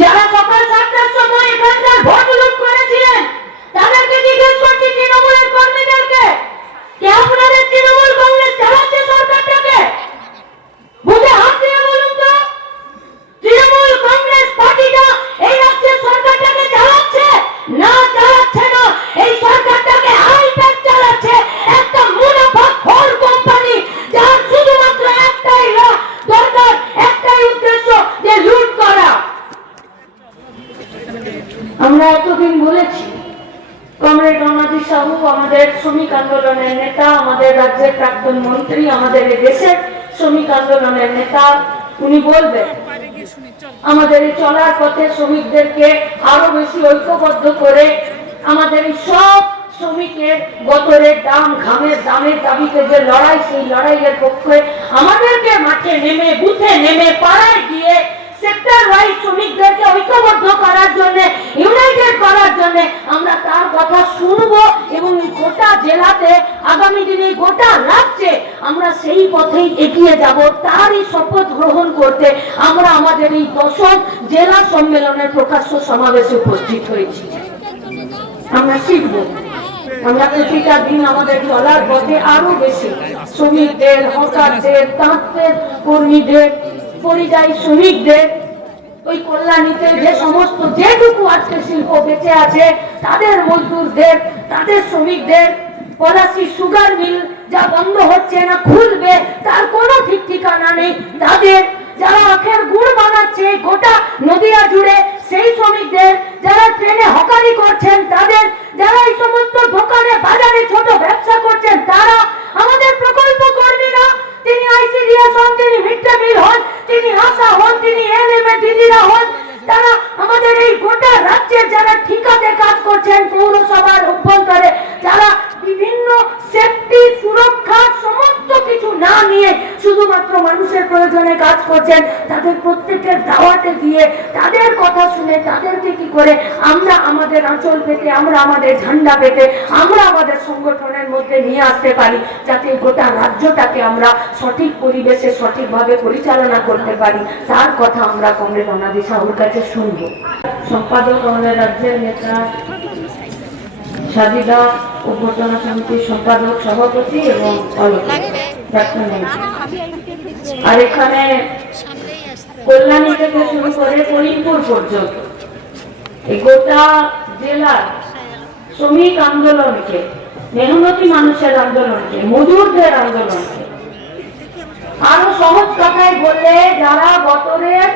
যারা সকাল 7টার সময় এখানকার ভোট লুট করেছিলেন তাদেরকে জিজ্ঞেস করছি, তৃণমূলের কর্মীদেরকে, কে আপনাদের তৃণমূল কংগ্রেস চালাচ্ছে সরকারটাকে? বুঝে হাত দিয়ে বলুন তো, তৃণমূল কংগ্রেস পার্টিটা এই রাজ্যের সরকারটাকে চালাচ্ছে? না, চালাচ্ছে না। এই সরকারটাকে আইপ্যাক চালাচ্ছে একটা মুনাফাখোর কোম্পানি, যার শুধুমাত্র একটাই দরকার, একটাই উদ্দেশ্য, যে লুট করা। আমরা এতদিন বলেছি, কমরেড অনাদি সাহু আমাদের শ্রমিক আন্দোলনের নেতা, আমাদের রাজ্যের প্রাক্তন মন্ত্রী, আমাদের এই দেশের শ্রমিক আন্দোলনের নেতা, উনি বলবেন আমাদের এই চলার পথে শ্রমিকদেরকে আরো বেশি ঐক্যবদ্ধ করে আমাদের এই সব শ্রমিকের গতরের দাম, ঘামের দামের দাবিতে যে লড়াই, সেই লড়াইয়ের পক্ষে আমাদেরকে মাঠে নেমে, বুথে নেমে, পাড়ায় গিয়ে সেক্টর ওয়াইজ শ্রমিকদেরকে ঐক্যবদ্ধ করার জন্য, ইউনাইটেড করার জন্য আমরা তার কথা শুনবো এবং গোটা জেলাতে, আগামী দিনে গোটা রাজ্যে আমরা সেই পথেই এগিয়ে যাব। তারই শপথ গ্রহণ করতে আমরা আমাদের এই 10ম জেলা সম্মেলনের প্রকাশ্য সমাবেশে উপস্থিত হয়েছি। আমরা শিখবো, আমরা প্রতিটা দিন আমাদের চলার পথে আরো বেশি শ্রমিকদের, হকারদের, তাঁতদের, কর্মীদের, পরিযায়ী শ্রমিকদের, ওই কল্যাণীতে যে সমস্ত যেটুকু আজকে শিল্প বেঁচে আছে তাদের মজদুরদের, তাদের শ্রমিকদের, পলাশী সুগার মিল যা বন্ধ হচ্ছে না, খুলবে, তার কোনো ঠিক ঠিকানা নেই, তাদের, যারা আখের গুড় বানাচ্ছে গোটা নদিয়া জুড়ে সেই শ্রমিকদের, যারা ট্রেনে হকারি করছেন তাদের, যারা এই সমস্ত দোকানে বাজারে ছোট ব্যবসা করছেন তারা, আমাদের প্রকল্প কর্মীরা, তিনি আইসিডিএস হন, তিনি মিড ডে মিল হন, তিনি আশা হন, তিনি এনএমএ দিদিরা হন, তারা আমাদের এই গোটা রাজ্যের যারা ঠিকাতে কাজ করছেন, পৌরসভার অভ্যন্তরে যারা বিভিন্ন সেফটি, সুরক্ষা সমস্ত কিছু না নিয়ে শুধুমাত্র মানুষের প্রয়োজনে কাজ করছেন, তাদের প্রত্যেকের দাওয়াতে গিয়ে তাদের কথা শুনে তাদেরকে কি করে আমরা আমাদের আঁচল পেতে, আমরা আমাদের ঝান্ডা পেতে, আমরা আমাদের সংগঠনের মধ্যে নিয়ে আসতে পারি, যাতে গোটা রাজ্যটাকে আমরা সঠিক পরিবেশে সঠিকভাবে পরিচালনা করতে পারি, তার কথা আমরা কমরেড অনাদি সাহুর কাছে শুনব। সম্পাদক আমাদের রাজ্যের নেতা সাজিদা, অভ্যর্থনা সমিতির সম্পাদক, সভাপতি এবং আর এখানে কল্যাণী থেকে শুরু করে করিমপুর পর্যন্ত এই গোটা জেলার শ্রমিক আন্দোলনকে, মেহনতি মানুষের আন্দোলনকে, মজুরদের আন্দোলনকে আরো সহজ কথায় বললে, যারা বছরের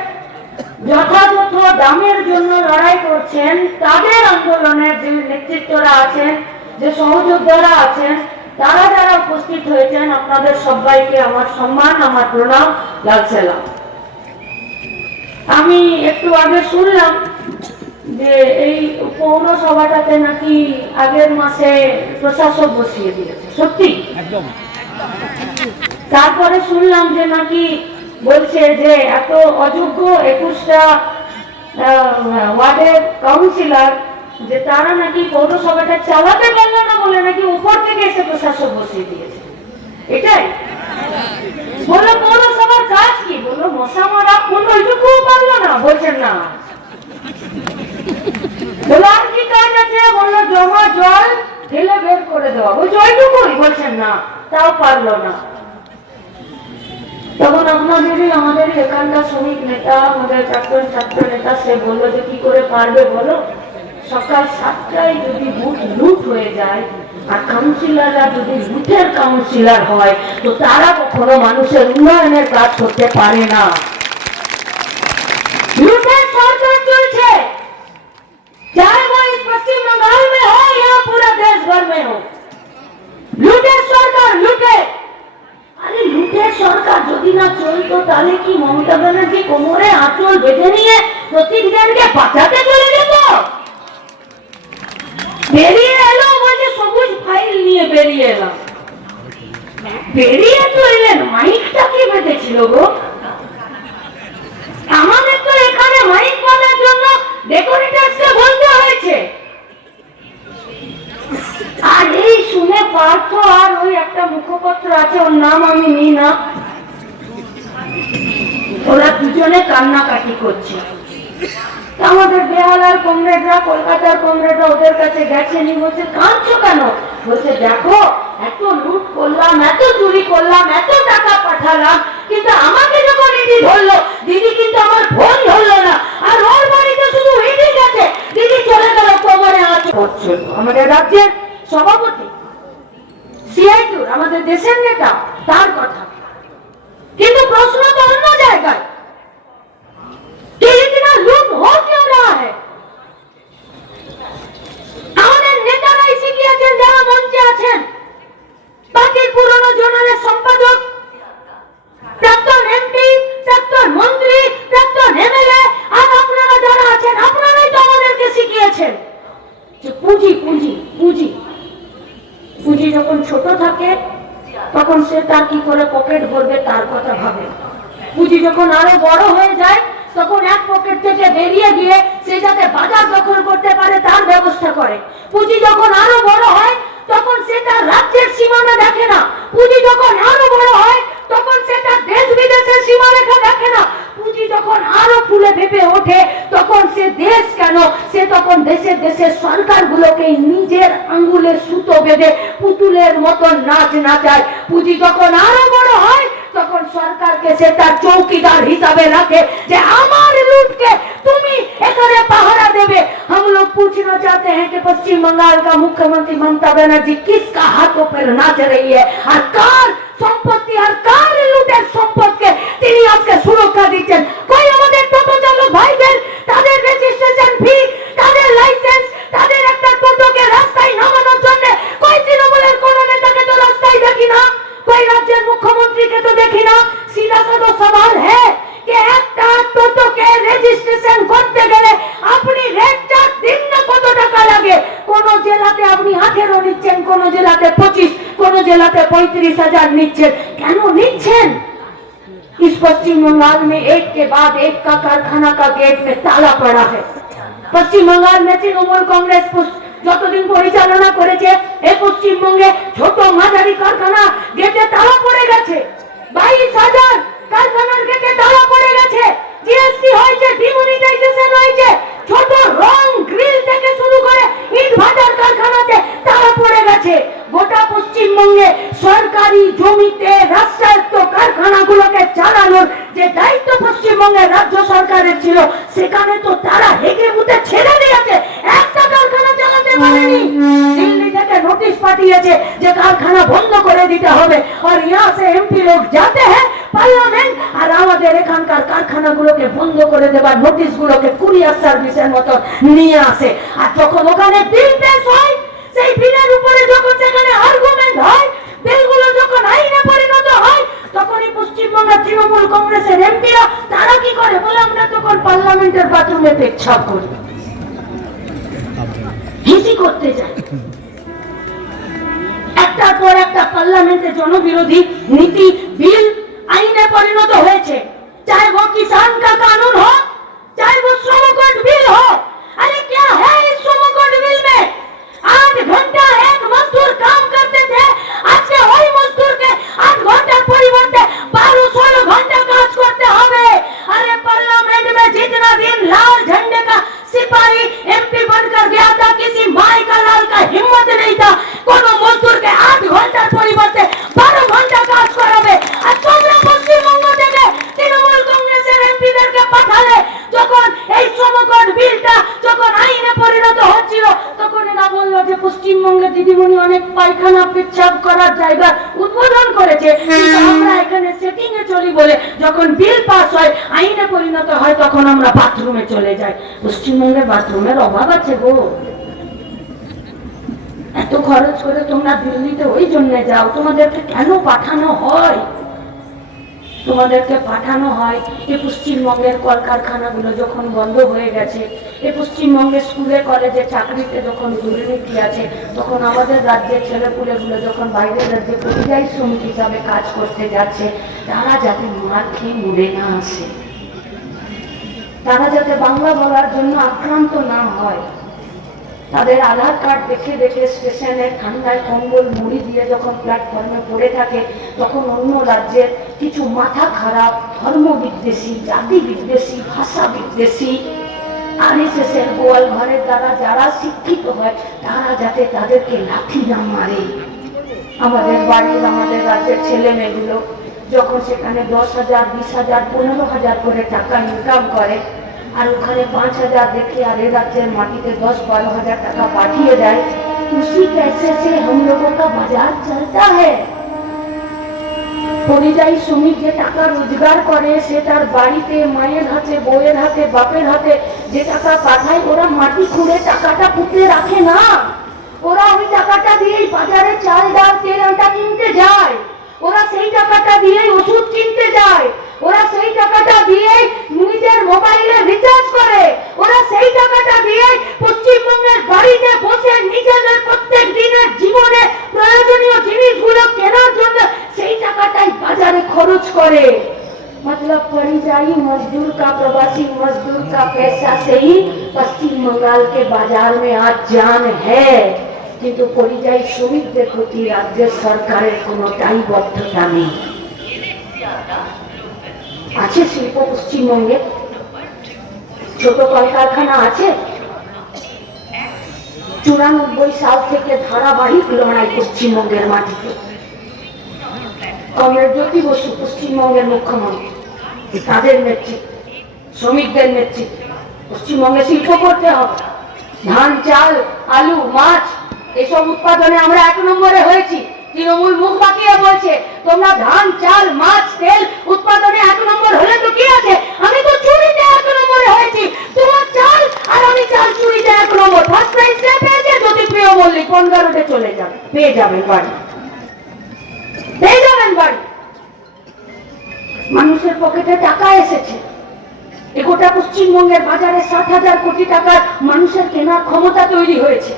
যথাযথ দামের জন্য লড়াই করছেন তাদের আন্দোলনের যে নেতৃত্বরা আছেন, যে সহযোদ্ধারা আছেন, তারা যারা উপস্থিত হয়েছেন, আপনাদের সবাইকে আমার সম্মান, আমার প্রণাম, লাল সালাম। আমি একটু আগে শুনলাম যে এই পৌরসভাটাতে নাকি আগের মাসে প্রশাসক বসিয়ে দিয়েছে, সত্যি? তারপরে শুনলাম যে নাকি বলছে যে এত অযোগ্য 21টা ওয়ার্ডের কাউন্সিলর, যে তারা নাকি পৌরসভাটা চালাতে পারলো না বলে নাকি উপর থেকে এসে প্রশাসক বসিয়ে দিয়েছে। এটাই বললো পৌরসভার কাজ কি? বললো মশা মারা, কোন ওইটুকু পারলো না? বলছেন না। বললো আর কি কাজ আছে? বললো জমা জল ঢেলে বের করে দেওয়া। বলছে ওইটুকুই? বলছেন না, তাও পারলো না। তখন আপনাদেরই, আমাদেরই এখানকার শ্রমিক নেতা, আমাদের প্রাক্তন ছাত্র নেতা, সে বললো যে কি করে পারবে বলো? সকাল 7টায় যদি বুথ লুট হয়ে যায় আর কাউন্সিলররা যদি বুথের কাউন্সিলর হয় তো তারা কখনো মানুষের উন্নয়নের কাজ করতে পারে না। লুটের সরকার চলছে, चाहे वो इस पश्चिम बंगाल में हो या पूरा देश भर में हो, लुटेर सरकार लुटे। अरे लुटेर सरकार যদি না চলতো তাহলে কি মমতা ব্যানার্জি কোমরে আঁচল বেঁধে নিয়ে প্রতিদিনকে বাঁচাতে চলে যেত? বেরিয়ে এলো, বলছে সবুজ ফাইল নিয়ে বেরিয়ে এলাম। বেরিয়ে তো এলেন, মাইকটা কি বেঁধেছিল গো? আমাদের তো এখানে মাইক বাঁধার জন্য ডেকোরেটরসকে বলতে হয়েছে। আর এই শুনে পার্থ আর ওই একটা মুখপত্র আছে, ওর নাম আমি নিই না, ওরা দুজনে কান্নাকাটি করছে। আমাদের বেহালার কমরেডরা, কলকাতার কমরেডরা ওদের কাছে গেছেনি, বলছে কাঁদছো কেন? বলছে দেখো এত লুট করলাম, এত চুরি করলাম, এত টাকা পাঠালাম, কিন্তু আমাকে যখন ইডি ধরলো, দিদি কিন্তু আমার ফোন ধরলো না, আর ওর বাড়িতে শুধু ইডি গেছে, দিদি চলে গেল কোমরে আঁচড় করছিল। আমাদের রাজ্যের সভাপতি সিআইটুর, আমাদের দেশের নেতা, তার কথা। কিন্তু প্রশ্ন তো অন্য জায়গায়, इतना लूट हो क्यों रहा है? আমাদের নেতারাই শিখিয়েছেন, যারা মঞ্চে আছেন, বাকি পুরনো জোনালের সম্পাদক, প্রাক্তন এমপি, প্রাক্তন মন্ত্রী, প্রাক্তন এমএলএ, আর আপনারা যারা আছেন, আপনারাই তো আমাদেরকে শিখিয়েছেন যে পুঁজি পুঁজি পুঁজি পুঁজি। যখন ছোট থাকে তখন সে তার কি করে পকেট ভরবে তার কথা ভাবে। পুঁজি যখন আরো বড় হয়ে যায় তখন এক পকেট থেকে বেরিয়ে গিয়ে সে যাতে বাজার দখল করতে পারে তার ব্যবস্থা করে। পুঁজি যখন আরো বড় হয় তখন সে তার রাজ্যের সীমানা দেখে না। পুঁজি যখন আরো বড় হয় তখন সে তার দেশ বিদেশের সীমারেখা দেখে না। পুঁজি যখন আরো ফুলে ফেপে ওঠে তখন সে দেশ কেন, সে তখন দেশের দেশের সরকারগুলোকে নিজের আঙ্গুলের সুতো বেঁধে পুতুলের মতন নাচ নাচায়। পুঁজি যখন আরো বড় হয় তখন সরকারকে সে তার চৌকিদার হিসাবে রাখে যে আমার লুটকে তুমি এখানে পাহারা দেবে। हम लोग पूछना चाहते हैं कि पश्चिम बंगाल का मुख्यमंत्री ममता बनर्जी किसका हाथों पर नाच रही है, और कार সম্পত্তি আর কার লুটের সম্পদকে তিনি আজকে সুরক্ষা দিচ্ছেন? কই আমাদের টোটো চালক ভাইদের তাদের রেজিস্ট্রেশন ফি, তাদের লাইসেন্স, তাদের একটা টোটোকে রাস্তায় নামানোর জন্য কই তৃণমূলের কোন নেতাকে তো রাস্তায় দেখি না, कोई राज्य मुख्यमंत्री के तो देखी ना। सीधा सा तो सवाल है कि একটা টোটো কে রেজিস্ট্রেশন করতে গেলে আপনি রেট চার্জ দিন না কত টাকা লাগে? কোন জেলাতে আপনি 18 নিচ্ছেন, কোন জেলাতে 25, কোন জেলাতে 35,000 নিচ্ছেন। কেন নিচ্ছেন? इस पश्चिम बंगाल में एक के बाद एक का कारखाना का गेट में ताला पड़ा है। पश्चिम बंगाल में तृणमूल कांग्रेस যতদিন পরিচালনা করেছে এই পশ্চিমবঙ্গে ছোট মাঝারি কারখানা গেটে তালা পড়ে গেছে। 22,000 কারখানার গেটে তালা পড়ে গেছে। জিএসটি হয়েছে, ডিমনিটাইজেশন হয়েছে, ছোট রং গ্রিল থেকে শুরু করে ইট ভাটার কারখানাতে তালা পড়ে গেছে। গোটা পশ্চিমবঙ্গে সরকারি জমিতে রাষ্ট্রায়ত্ত কারখানাগুলোকে চালানোর যে দায়িত্ব পশ্চিমবঙ্গের রাজ্য সরকারের ছিল, সেখানে তো তারা হেগে মুতে ছেড়ে দিয়েছে, একটা কারখানা চালাতে পারেনি। দিল্লি থেকে নোটিশ পাঠিয়েছে যে কারখানা বন্ধ করে দিতে হবে, আর यहाँ से एमपी लोग जाते हैं পার্লামেন্ট, আর আমাদের এখানকার কারখানাগুলোকে বন্ধ করে দেবার নোটিশগুলোকে কুরিয়ার সার্ভিসের মতো নিয়ে আসে। আর যখন ওখানে বিল পেশ হয়, সেই বিলের উপরে যখন সেখানে আর্গুমেন্ট হয়, বিলগুলো যখন আইনে পরিণত হয়, তখন এই পশ্চিমবঙ্গের তৃণমূল কংগ্রেসের এমপিরা তারা কি করে? বলে আমরা তখন পার্লামেন্টের বাথরুমে পেচ্ছাপ করি, হিসি করতে যাই। একটার পর একটা পার্লামেন্টে জনবিরোধী নীতি বিল आईने परिणत হয়েছে। चाहे वो किसान का कानून हो, चाहे वो श्रम कोड बिल हो। अरे क्या है इस श्रम कोड बिल में? 8 घंटा एक मजदूर काम करते थे, आज के वही मजदूर के 8 घंटा परिवर्ते 12-16 घंटा काज करते হবে। अरे पार्लियामेंट में जितना दिन लाल झंडे का सिपाही एमपी बनकर गया था, किसी माई का लाल का हिम्मत नहीं था कोनो मजदूर के 8 घंटा परिवर्ते 12 घंटा काज कराবে। আর তোমরা পশ্চিমবঙ্গ থেকে তৃণমূল কংগ্রেসের এমপিদেরকে পাঠালে, যখন এই শ্রমকোড বিলটা যখন আইনে পরিণত হচ্ছিল, তখন এরা বলল যে পশ্চিমবঙ্গে দিদিমণি অনেক পায়খানা পেচ্ছাপ করার জায়গা উদ্বোধন করেছে, কিন্তু আমরা এখানে সেটিং এ চলি বলে যখন বিল পাস হয়, আইনে পরিণত হয়, তখন আমরা বাথরুমে চলে যাই। পশ্চিমবঙ্গের বাথরুমের অভাব আছে গো। এত খরচ করে তোমরা দিল্লিতে ওই জন্য যাও, তোমাদেরকে কেন পাঠানো হয়? তোমাদেরকে পাঠানো হয় এই পশ্চিমবঙ্গের কলকারখানাগুলো যখন বন্ধ হয়ে গেছে, এই পশ্চিমবঙ্গের স্কুলে কলেজে চাকরিতে যখন দুর্নীতি আছে, তখন আমাদের রাজ্যের ছেলেপুলেগুলো যখন বাইরের রাজ্যে পরিযায়ী শ্রমিক হিসাবে কাজ করতে যাচ্ছে, তারা যাতে মার খেয়ে মরে না আসে, তারা যাতে বাংলা বলার জন্য আক্রান্ত না হয়, তাদের আধার কার্ড দেখে দেখে স্টেশনে ঠান্ডায় কম্বল মুড়ি দিয়ে যখন প্ল্যাটফর্মে পড়ে থাকে, তখন অন্য রাজ্যের কিছু মাথা খারাপ ধর্ম বিদ্বেষী, জাতি বিদ্বেষী, ভাষা বিদ্বেষী আরএসএসের গোয়াল ঘরের দ্বারা যারা শিক্ষিত হয় তারা যাতে তাদেরকে লাঠি না মারে। আমাদের বাড়ির আমাদের রাজ্যের ছেলে মেয়েগুলো যখন সেখানে 10,000, 20,000, 15,000 করে টাকা ইনকাম করে আর ওখানে 5,000 দেখে আর এই রাজ্যের মাটিতে 10-12,000 টাকা পাঠিয়ে দেয়, उसी पैसे से हम लोगों का बाजार चलता है। পরিযায়ী শ্রমিক যে টাকা রোজগার করে সে তার বাড়িতে মায়ের হাতে, বউয়ের হাতে, বাপের হাতে যে টাকা পাঠায়, ওরা মাটি খুঁড়ে টাকাটা পুঁতে রাখে না। ওরা ওই টাকাটা দিয়েই বাজারে চাল, ডাল, তেল, আটা কিনতে যায়। ওরা সেই টাকাটা দিয়েই ওষুধ কিনতে যায়। ওরা সেই টাকাটা দিয়েই নিজের মোবাইলে রিচার্জ করে। ওরা সেই টাকাটা দিয়েই পশ্চিমবঙ্গের বাড়িতে বসে নিজেদের প্রত্যেক দিনের জীবনে প্রয়োজনীয় জিনিসগুলো কেনার জন্য সেই টাকাটাই বাজারে খরচ করে। मतलब परिजाई मजदूर का, प्रवासी मजदूर का पैसा से ही पश्चिम बंगाल के बाजार में आज जान है। কিন্তু পরিযায়ী শ্রমিকদের প্রতি রাজ্যের সরকারের কোনো দায়বদ্ধতা নেই। আছে শিল্প পশ্চিমবঙ্গে, ছোট কলকারখানা আছে। 94 সাল থেকে ধারাবাহিক লড়াই পশ্চিমবঙ্গের মাটিতে। কমরেড জ্যোতি বসু পশ্চিমবঙ্গের মুখ্যমন্ত্রী, তাদের নেতৃত্বে, শ্রমিকদের নেতৃত্বে পশ্চিমবঙ্গে শিল্প করতে হবে। ধান, চাল, আলু, মাছ এসব উৎপাদনে আমরা 1 নম্বরে হয়েছি। তৃণমূল মুখ বাঁকিয়ে বলছে তোমরা ধান, চাল, মাছ, তেল উৎপাদনে 1 নম্বর হলে তো কি আছে, আমি তো চুরিতে 1 নম্বরে হয়েছি। তোমার চাল আর আমি চাল চুরিতে 1 নম্বর। ফার্স্ট প্রাইজ পেয়েছে জ্যোতিপ্রিয় মল্লিক, 15তে চলে যাবে, পেয়ে যাবেন বাড়ি, পেয়ে যাবেন বাড়ি। মানুষের পকেটে টাকা এসেছে। গোটা পশ্চিমবঙ্গের বাজারে 60,000 কোটি টাকার মানুষের কেনার ক্ষমতা তৈরি হয়েছে।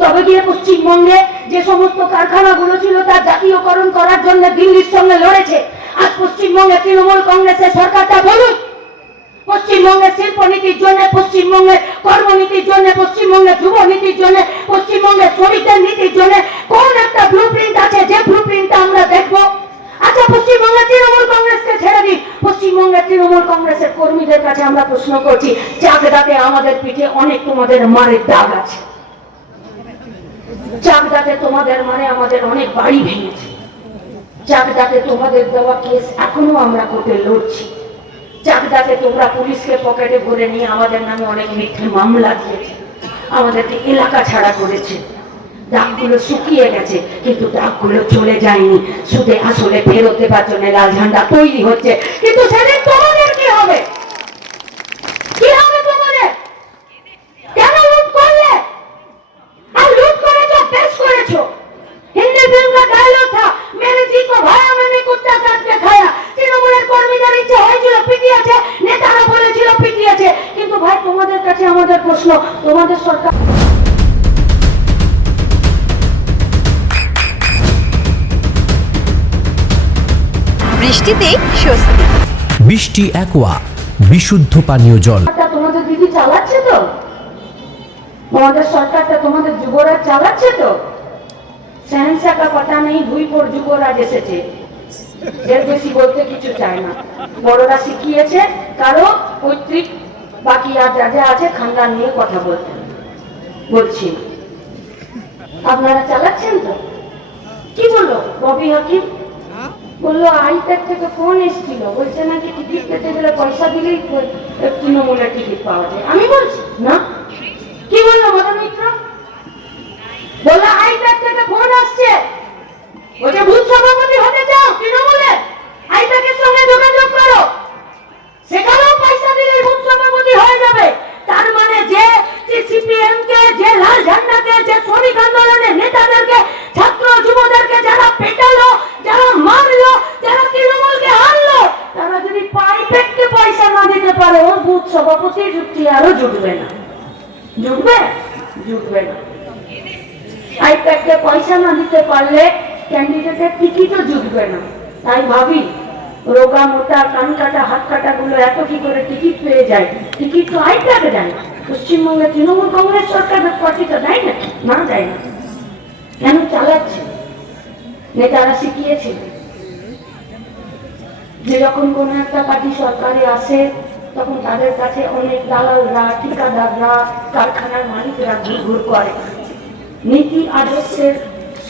তবে গিয়ে পশ্চিমবঙ্গে যে সমস্ত কারখানাগুলো ছিল তার জাতীয়করণ করার জন্য দিল্লির সঙ্গে লড়েছে। আজ পশ্চিমবঙ্গে তৃণমূল কংগ্রেসের সরকারটা বলুন, পশ্চিমবঙ্গের শিল্পনীতির জন্য, পশ্চিমবঙ্গের কর্মনীতির জন্য, পশ্চিমবঙ্গের যুব নীতির জন্য, পশ্চিমবঙ্গের শ্রমিকদের নীতির জন্য কোন একটা ব্লু প্রিন্ট আছে যে ব্লু প্রিন্টটা আমরা দেখবো? আচ্ছা, পশ্চিমবঙ্গের তৃণমূল কংগ্রেসকে ছেড়ে দিন, পশ্চিমবঙ্গের তৃণমূল কংগ্রেসের কর্মীদের কাছে আমরা প্রশ্ন করছি, চাকদাতে আমাদের পিঠে অনেক তোমাদের মারের দাগ আছে। চাকদাতে তোমাদের মানে আমাদের অনেক বাড়ি ভেঙেছে। চাকদাতে তোমাদের দেওয়া কেস এখনো আমরা কোর্টে লড়ছি। চাকদাতে তোমরা পুলিশকে পকেটে ভরে নিয়ে আমাদের নামে অনেক মিথ্যে মামলা দিয়েছে, আমাদেরকে এলাকা ছাড়া করেছে। দাগগুলো শুকিয়ে গেছে কিন্তু দাগগুলো চলে যায়নি। সুদে আসলে ফেরত দেবার জন্য লাল ঝান্ডা তৈরি হচ্ছে। কিন্তু সেদিন তোমাদের কি হবে? কি হবে তোমাদের? কেন লুট করলে? আর লুট করেছো, পেশ করেছো। হিন্দি ফিল্ম का डायलॉग था, मेरे जी को भाया मैंने कुत्ता काट के खाया। তৃণমূলের কর্মীদের ইচ্ছে হয়েছিল পিটিয়েছে, নেতারা বলেছিল পিটিয়েছে। কিন্তু ভাই তোমাদের কাছে আমাদের প্রশ্ন, তোমাদের সরকার বৃষ্টিতে স্বস্তি। বৃষ্টি অ্যাকোয়া বিশুদ্ধ পানীয় জল। তোমাদের দিদি চালাচ্ছে তো? তোমাদের সরকারটা তোমাদের যুবরাজ চালাচ্ছে তো? সেন্সা কা পাতা নেই, ভুইপোর যুবরাজ এসেছে, এর বেশি বলতে কিছু চায় না। বড়রা শিখিয়েছে কারো পৈতৃক বাকি আর যা যা আছে খানদান নিয়ে কথা বলতে। বলছি আপনারা চালাচ্ছেন তো? কি বললো ববি হাকিম? বললো আইপ্যাড থেকে ফোন এসেছিল, বলছে নাকি টিকিট পেতে গেলে পয়সা দিলেই তৃণমূলের টিকিট পাওয়া যায়। আমি বলছি না। কি বললো মদন মিত্র? বললো আইপ্যাড থেকে ফোন আসছে, বলছে বুথ সভাপতি হতে চাও তৃণমূলের, আইপ্যাডের সঙ্গে যোগাযোগ করো, সেখানেও পয়সা দিলেই বুথ সভাপতি হয়ে যাবে। তার মানে যে সিপিএম কে, যে লাল ঝান্ডাকে, যে শ্রমিক আন্দোলনের নেতাদেরকে, ছাত্র যুবদেরকে যারা পেটালো, যারা মারলো, যারা তৃণমূলকে হারলো, তারা যদি আইপ্যাডকে পয়সা না দিতে পারে, ওর বুথ সভাপতি যুক্তি আরো জুটবে না। জুটবে? জুটবে না। আইপ্যাডকে পয়সা না দিতে পারলে ক্যান্ডিডেটের টিকিটও জুটবে না। তাই ভাবি রোগা মোটা কান কাটা হাত কাটা গুলো এত কি করে টিকিট পেয়ে যায়? টিকিট তো আইপ্যাডে দেয় না। পশ্চিমবঙ্গে তৃণমূল কংগ্রেস সরকার পার্টিটা দেয় না, না দেয় না। কেন চালাচ্ছে? নেতারা শিখিয়েছিল যে যখন কোন একটা পার্টি সরকারে আসে তখন তাদের কাছে অনেক দালালরা, ঠিকাদাররা, কারখানার মালিকরা ঘুরঘুর করে। নীতি আদর্শের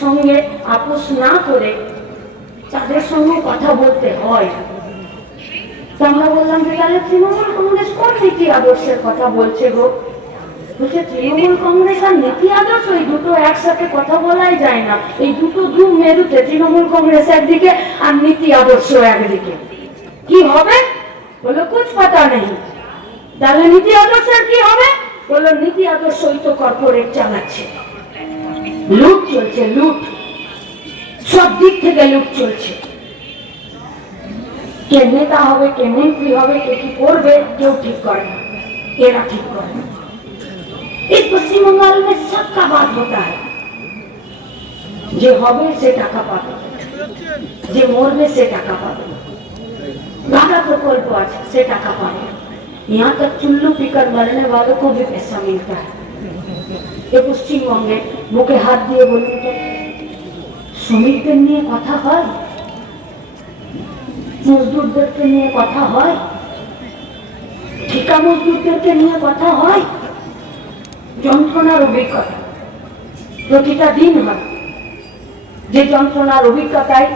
সঙ্গে আপোষ না করে তাদের সঙ্গে কথা বলতে হয়। তো আমরা বললাম যে তাহলে তৃণমূল কংগ্রেস কোন নীতি আদর্শের কথা বলছে গো? বলছে তৃণমূল কংগ্রেস আর নীতি আদর্শ এই দুটো একসাথে কথা বলাই যায় না। এই দুটো ধ্রুব মেরুতে, তৃণমূল কংগ্রেস একদিকে আর নীতি আদর্শ একদিকে। কি হবে? বললো কুছ পাতা নেই। তাহলে নীতি আদর্শের কি হবে? বললো নীতি আদর্শই তো কর্পোরেট চালাচ্ছে, লুট চলছে, লুট, সব দিক থেকে লুট চলছে। কে নেতা হবে, কে মন্ত্রী হবে, কে কি করবে কেউ ঠিক করে না, এরা ঠিক করে না। इस पश्चिम बंगाल में सबका बात होता है, যে হবে সে টাকা পাবে, যে মরবে সে টাকা পাবে, गाढ़ा प्रकल्प আছে সে টাকা পাবে। यहाँ तक चुल्लू पीकर मरने वालों को भी पैसा मिलता है। ये পশ্চিমবঙ্গে মুখে হাত দিয়ে বলতে তো শ্রমিকদের নিয়ে কথা হয়, মজদুরদেরকে নিয়ে কথা হয়, ঠিকা মজদুরদেরকে নিয়ে কথা হয়। যন্ত্রণার অভিজ্ঞতা প্রতিটা দিন হয়, যে যন্ত্রণার অভিজ্ঞতায়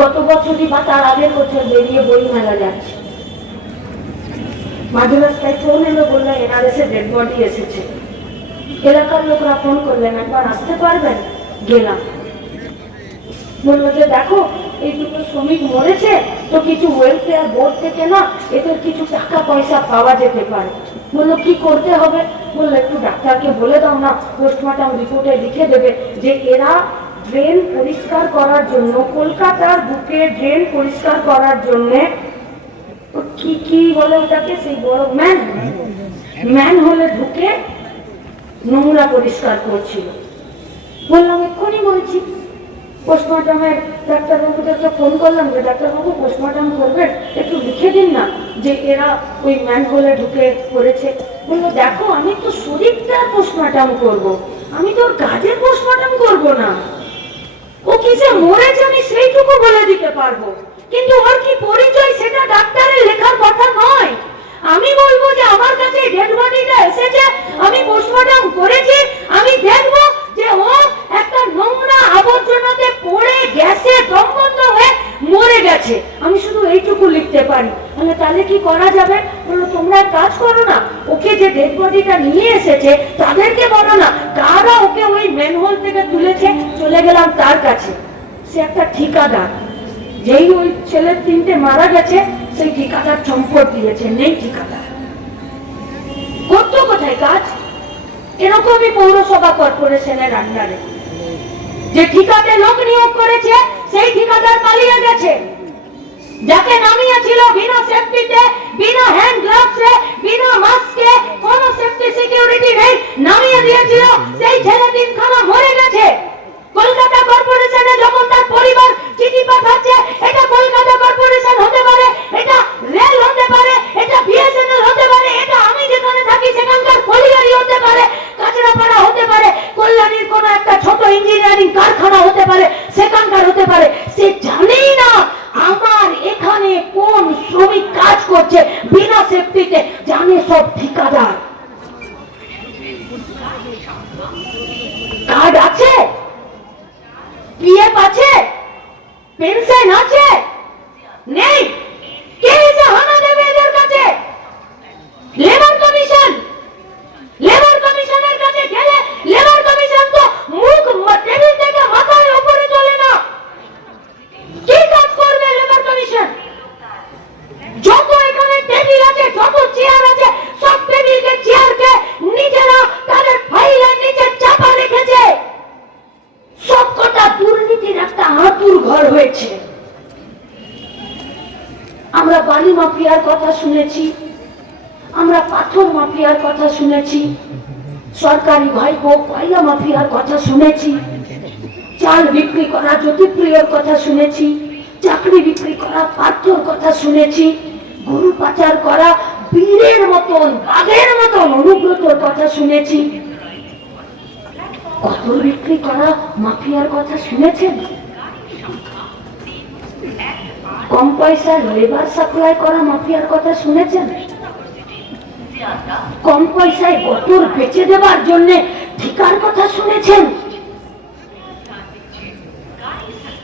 গত বছরই বা তার আগের বছর বেরিয়ে বই মেলা যাচ্ছে। মাঝে রাস্তায় ফোন এলো, বললো এনআরএস এ ডেড বডি এসেছে। এলাকার লোকরা ফোন করলেন, একবার আসতে পারবেন? গেলাম। বললো যে দেখো এই দুটো শ্রমিক মরেছে, তো কিছু ওয়েলফেয়ার বোর্ড থেকে না এদের কিছু টাকা পয়সা পাওয়া যেতে পারে। বললো কি করতে হবে? বললো একটু ডাক্তারকে বলে দাও না, পোস্টমর্টম রিপোর্টে লিখে দেবে যে এরা ড্রেন পরিষ্কার করার জন্য, কলকাতার বুকে ড্রেন পরিষ্কার করার জন্য কি কি বলে ওটাকে, সেই বড় ম্যান হলে ঢুকে নোংরা পরিষ্কার করছিল। বললাম এক্ষুনি বলছি। পোস্টমর্টমের ডাক্তারবাবুদেরকে ফোন করলাম যে ডাক্তারবাবু পোস্টমর্টম করবেন, একটু লিখে দিন না যে এরা ওই ম্যানহোলে ঢুকে পড়েছে। বললো দেখো আমি তো শরীরটার পোস্টমর্টম করব, আমি তো ওর কাজের পোস্টমর্টম করব না। ও কিসে মরেছে আমি সেইটুকু বলে দিতে পারবো, কিন্তু ওর কি পরিচয় সেটা ডাক্তারের লেখার কথা নয়। আমি বলবো যে আমার কাছে ডেড বডিটা এসেছে, আমি পোস্টমর্টম করেছি, আমি দেখবো যে ও একটা নোংরা আবর্জনাতে পড়ে গ্যাসে দম বন্ধ হয়ে মরে গেছে। আমি শুধু এইটুকু লিখতে পারি। তাহলে কি করা যাবে? বললো তোমরা এক কাজ করো না, ওকে যে ডেড বডিটা নিয়ে এসেছে তাদেরকে বলো না কারা ওকে ওই ম্যানহোল থেকে তুলেছে। চলে গেলাম তার কাছে, সে একটা ঠিকাদার, যেই ওই ছেলের তিনটে মারা গেছে সেই ঠিকাদার সম্পদ দিয়েছে, নেই ঠিকাদার। করতো কোথায় কাজ? এরকমই পৌরসভা কর্পোরেশনের আন্ডারে যে ঠিকাতে লোক নিয়োগ করেছে সেই ঠিকাদার পালিয়ে গেছে। যাকে নামিয়েছিল বিনা সেফটিতে, বিনা হ্যান্ড গ্লাভসে, বিনা মাস্কে, কোনো সেফটি সিকিউরিটি নেই, নামিয়ে দিয়েছিল সেই ছেলে দিনখানা মরে গেছে। কলকাতা কর্পোরেশনে যখন তার পরিবার চিঠি পাঠাচ্ছে, এটা কলকাতা কর্পোরেশন হতে পারে, এটা রেল হতে পারে, এটা বিএসএনএল হতে পারে, এটা আমি যেখানে থাকি সেখানকার কলিয়ারি হতে পারে, কাঁচরাপাড়া হতে পারে, কল্যাণীর কোন একটা ছোট ইঞ্জিনিয়ারিং কারখানা হতে পারে, সেখানকার হতে পারে। সে জানেই না আমার এখানে কোন শ্রমিক কাজ করছে বিনা সেফটিতে, জানে সব ঠিকাদার। কার্ড আছে, পিএফ আছে, পেনশন আছে, নেই। কে এসে হানা দেবে এদের কাছে? Labour commission. লেবার কমিশনের কাছে গেলে লেবার কমিশন তো মুখ টেবিল থেকে মাথায় উপরে চলে না। কি কাজ করবে লেবার কমিশন? যত এখানে টেবিল আছে, যত চেয়ার আছে, সব টেবিলকে চেয়ারকে নিজেরা তাদের ফাইলের নিচে চাপা রেখেছে। সবকটা দুর্নীতির একটা হাতুর ঘর হয়েছে। আমরা বালি মাফিয়ার কথা শুনেছি, আমরা পাথর মাফিয়ার কথা শুনেছি, সরকারি ভাইপো কয়লা মাফিয়ার কথা শুনেছি, চাল বিক্রি করা জ্যোতিপ্রিয়র কথা শুনেছি, চাকরি বিক্রি করা পার্থর কথা শুনেছি, গরু পাচার করা বীরের মতন, বাঘের মতন অনুব্রতর কথা শুনেছি, কতল বিক্রি করা মাফিয়ার কথা শুনেছেন? কম পয়সার লেবার সাপ্লাই করা মাফিয়ার কথা শুনেছেন? কম পয়সায় গতর বেচে দেওয়ার জন্য ঠিকার কথা শুনেছেন?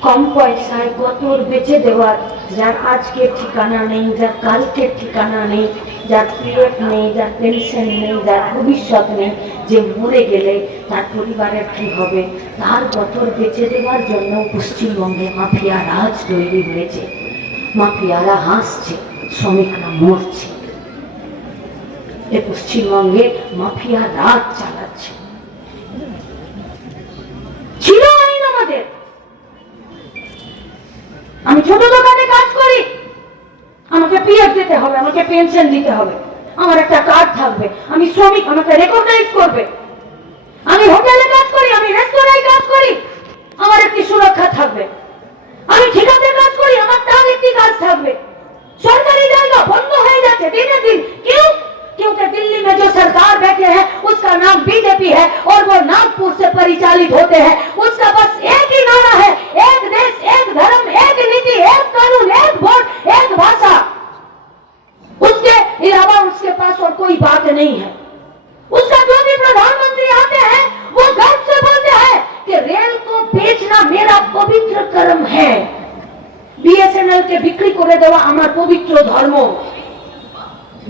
কম পয়সায় গতর বেচে দেওয়ার, যার আজকের ঠিকানা নেই, যার কালকের ঠিকানা নেই, যার পিএফ নেই, যার পেনশন নেই, যার ভবিষ্যৎ নেই, যে মরে গেলে তার পরিবারের কি হবে, তার গতর বেচে দেওয়ার জন্য পশ্চিমবঙ্গে মাফিয়া রাজ তৈরি হয়েছে। মাফিয়ারা হাসছে, শ্রমিকরা মরছে। এ পশ্চিমবঙ্গে মাফিয়া রাজ চালাচ্ছে। ছিল আইন আমাদের। আমি ছোট দোকানে কাজ করি, আমাকে পিএফ দিতে হবে, আমাকে পেনশন দিতে হবে, আমার একটা কার্ড থাকবে, আমি শ্রমিক, আমাকে রেকগনাইজ করবে। আমি হোটেলে কাজ করি, আমি রেস্তোরাঁয় কাজ করি, আমার একটি সুরক্ষা থাকবে। আমি ঠিকাতে কাজ করি, আমার তার একটি কাজ থাকবে। सरकारी जाएगा बंद हो जाते दिन दिन। क्यों? क्योंकि दिल्ली में जो सरकार बैठे हैं उसका नाम बीजेपी है और वो नागपुर से परिचालित होते हैं। उसका बस एक ही नारा है, एक देश, एक धर्म, एक नीति, एक कानून, एक वोट, एक भाषा। उसके अलावा उसके पास और कोई बात नहीं है। उसका जो भी प्रधानमंत्री आते हैं वो गर्व से बोलते हैं कि रेल को बेचना मेरा पवित्र कर्म है, बीएसएनएल के बिक्री করে দেওয়া আমার পবিত্র ধর্ম,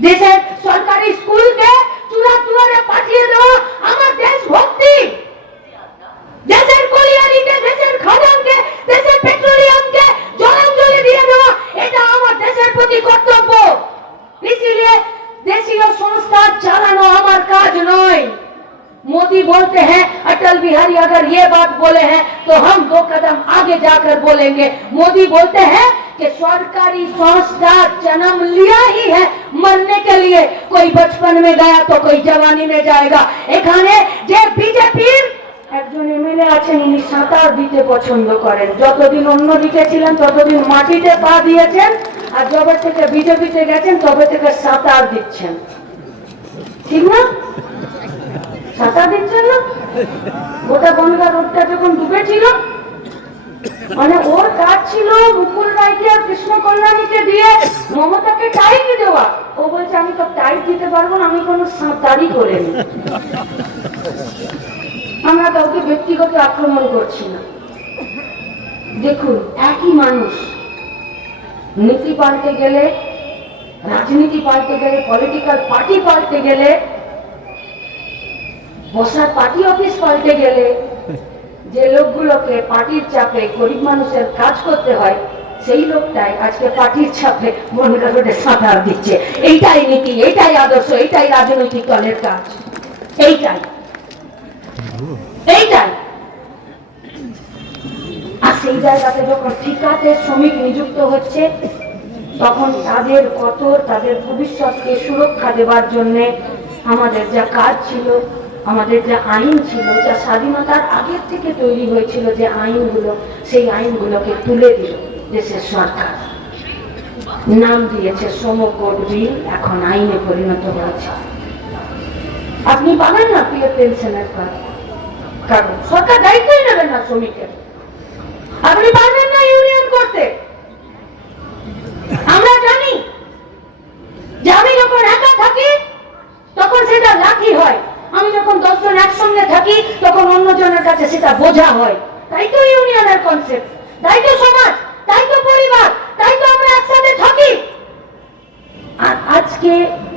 দেশের সরকারি স্কুলকে চূড়াচূড়ে পাঠিয়ে দেওয়া আমার দেশভক্তি, দেশের কলিয়ারিকে, দেশের খাদানকে, দেশের পেট্রোলিয়ামকে জলাঞ্জলি দিয়ে দেওয়া এটা আমার দেশের প্রতি কর্তব্য। इसलिए देशीय संस्था चालानो हमार काज नय। मोदी बोलते हैं, अटल बिहारी अगर ये बात बोले हैं तो हम 2 कदम आगे जाकर बोलेंगे। मोदी बोलते हैं कि सरकारी संस्था जन्म लिया ही है मरने के लिए, कोई बचपन में गया तो कोई जवानी में जाएगा। এখানে যে বিজেপির একজন এমএলএ আছেন, উনি সাঁতার দিতে পছন্দ করেন। যতদিন অন্যদিকে ছিলেন ততদিন মাটিতে পা দিয়েছেন, আর যবে থেকে বিজেপিতে গেছেন তবে থেকে সাঁতার দিচ্ছেন। ঠিক না? সাঁতার দিচ্ছেন না? গোটা গঙ্গা রোডটা যখন ডুবেছিল, মানে ওর কাজ ছিল মুকুল রায়কে আর কৃষ্ণ কল্যাণীকে দিয়ে মমতাকে টাইট দেওয়া। ও বলছে আমি তো টাইট দিতে পারবো না, আমি কোনো সাঁতারই করিনি। আমরা কাউকে ব্যক্তিগত আক্রমণ করছি না। দেখুন, একই মানুষ নীতি পাল্টে গেলে, রাজনীতি পাল্টে গেলে, পলিটিক্যাল পার্টি পাল্টে গেলে, বসার পার্টি অফিস পাল্টে গেলে, যে লোকগুলোকে পার্টির চাপে গরিব মানুষের কাজ করতে হয়, সেই লোকটাই আজকে পার্টির চাপে মনগা রোডে সাঁতার দিচ্ছে। এইটাই নীতি, এইটাই আদর্শ, এইটাই রাজনৈতিক দলের কাজ, এইটাই এইটাই। আর সেই জায়গাতে যখন ঠিকাতে শ্রমিক নিযুক্ত হচ্ছে, তখন তাদের কতর, তাদের ভবিষ্যৎকে সুরক্ষা দেওয়ার জন্য আমাদের যা কাজ ছিল, আমাদের যা আইন ছিল, যা স্বাধীনতার আগের থেকে তৈরি হয়েছিল যে আইনগুলো, সেই আইনগুলোকে তুলে দিল দেশের সরকার। নাম দিয়েছে শ্রম কোড বিল, এখন আইনে পরিণত হয়েছে। আপনি পাবেন না পিএফ পেনশনের কারণ সরকার দায়িত্বই নেবেন না শ্রমিকের। আপনি পারবেন না ইউনিয়ন করতে। আমরা জানি যে আমি যখন একা থাকি তখন সেটা লাঠি হয়, আমি যখন 10 জন একসঙ্গে থাকি তখন অন্যজনের কাছে সেটা বোঝা হয়। তাই তো ইউনিয়নের কনসেপ্ট, তাই তো সমাজ, তাই তো পরিবার, তাই তো আমরা একসাথে থাকি। আর আজকে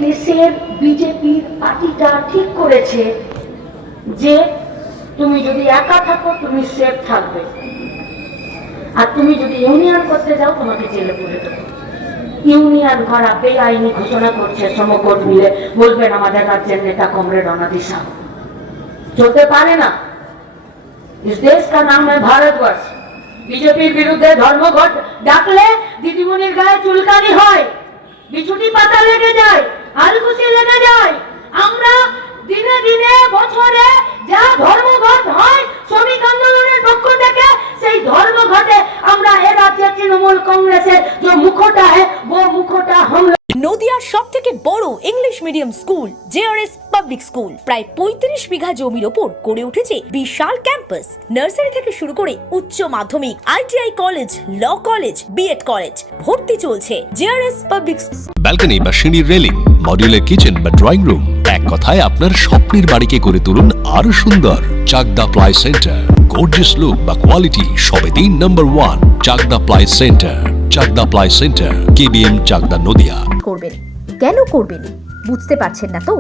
দেশের বিজেপির পার্টিটা ঠিক করেছে যে তুমি যদি একা থাকো তুমি সেফ থাকবে, আর তুমি যদি ইউনিয়ন করতে যাও তোমাকে জেলে পুরে দেবো। ইউনিয়ন করা বেআইনি ঘোষণা করছে শ্রম কোড মিলে। বলবেন আমাদের রাজ্যের নেতা কমরেড অনাদি শাহ, চলতে পারে না। इस देश का नाम है भारतवर्ष। বিজেপির বিরুদ্ধে ধর্মঘট ডাকলে দিদিমণির গায়ে চুলকানি হয়, বিছুটি পাতা লেগে যায়, আলকুচি লেগে যায়। আমরা দিনে দিনে বছরে যা ধর্মঘট হয় শ্রমিক আন্দোলনের পক্ষ থেকে, সেই ধর্মঘটে আমরা এ রাজ্যের তৃণমূল কংগ্রেসের যে মুখোটা वो মুখোটা हम নদিয়ার সবথেকে বড় English medium school JRS public school প্রায় ৩৫ বিঘা জমির ওপর গড়ে উঠেছে বিশাল ক্যাম্পাস। নার্সারি থেকে শুরু করে উচ্চ মাধ্যমিক, ITI college, law college, BEd college, ভর্তি চলছে জেআরএস পাবলিক। ব্যালকনি বা সিঁড়ির রেলিং, মডিউলার কিচেন বা ড্রয়িং রুম, এক কথায় আপনার স্বপ্নের বাড়িকে করে তুলুন আরো সুন্দর। Chakdah ply centre, gorgeous look বা কোয়ালিটি সবেতেই number 1। Chakdah ply centre, Chakdah ply centre, KBM, Chakdah, Nadia. করবেন কেন করবেন বুঝতে পারছেন না তো?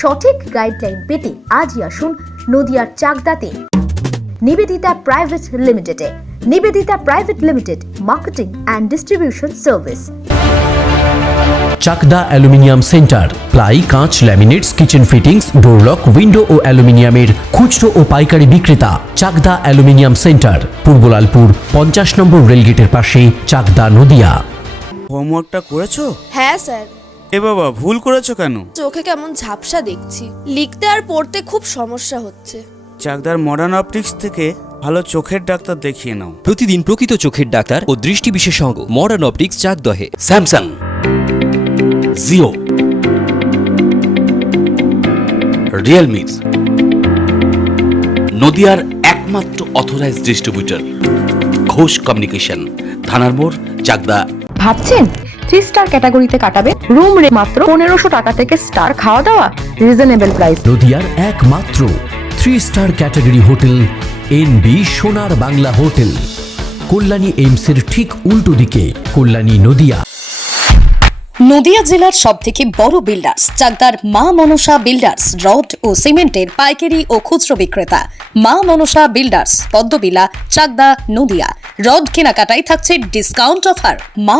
সঠিক গাইডলাইন পেতে আজই আসুন নদিয়ার চাকদাতে নিবেদিতা প্রাইভেট লিমিটেডে। Nivedita private limited, marketing and distribution service. Chakdah aluminium centre, ply, কাঁচ, laminates, kitchen fittings, door lock, window ও অ্যালুমিনিয়ামের খুচরো ও পাইকারি বিক্রেতা। চাকদা অ্যালুমিনিয়াম সেন্টার, পূর্বলালপুর 50 নম্বর রেলগেটের পাশে, চাকদা, নদিয়া। হোমওয়ার্কটা করেছো? হ্যাঁ স্যার। এ বাবা, ভুল করেছো কেন? চোখে কেমন ঝাপসা দেখছি, লিখতে আর পড়তে খুব সমস্যা হচ্ছে। চাকদার মডার্ন অপটিক্স থেকে ভালো চোখের ডাক্তার দেখিয়ে নাও। প্রতিদিন প্রকৃত চোখের ডাক্তার ও দৃষ্টি বিশেষজ্ঞ মডার্ন অপটিক্স চাকদহে। স্যামসাং, জিও, রিয়েলমি, নদিয়ার একমাত্র অথরাইজড ডিস্ট্রিবিউটর ঘোষ কমিউনিকেশন, থানার মোড়, চাকদা। ভাবছেন 3 স্টার ক্যাটাগরিতে কাটাবে? রুম রে মাত্র 1500 টাকা থেকে স্টার, খাওয়া দাওয়া রিজনেবল প্রাইস। নদিয়ার একমাত্র 3 স্টার ক্যাটাগরি হোটেল এনবি সোনার বাংলা হোটেল, কল্যাণী এইমসের ঠিক উল্টো দিকে, কল্যাণী, নদিয়া। নদিয়া জেলার সবথেকে বড় বিল্ডার্স চাকদার মা মনসা বিল্ডার্স, রড ও সিমেন্টের পাইকারি ও খুচরো বিক্রেতা। মা মনসা বিল্ডার্স, পদ্মবিলা, চাকদা, নদিয়া। রড কেনাকাটায় থাকছে ডিসকাউন্ট অফার। মা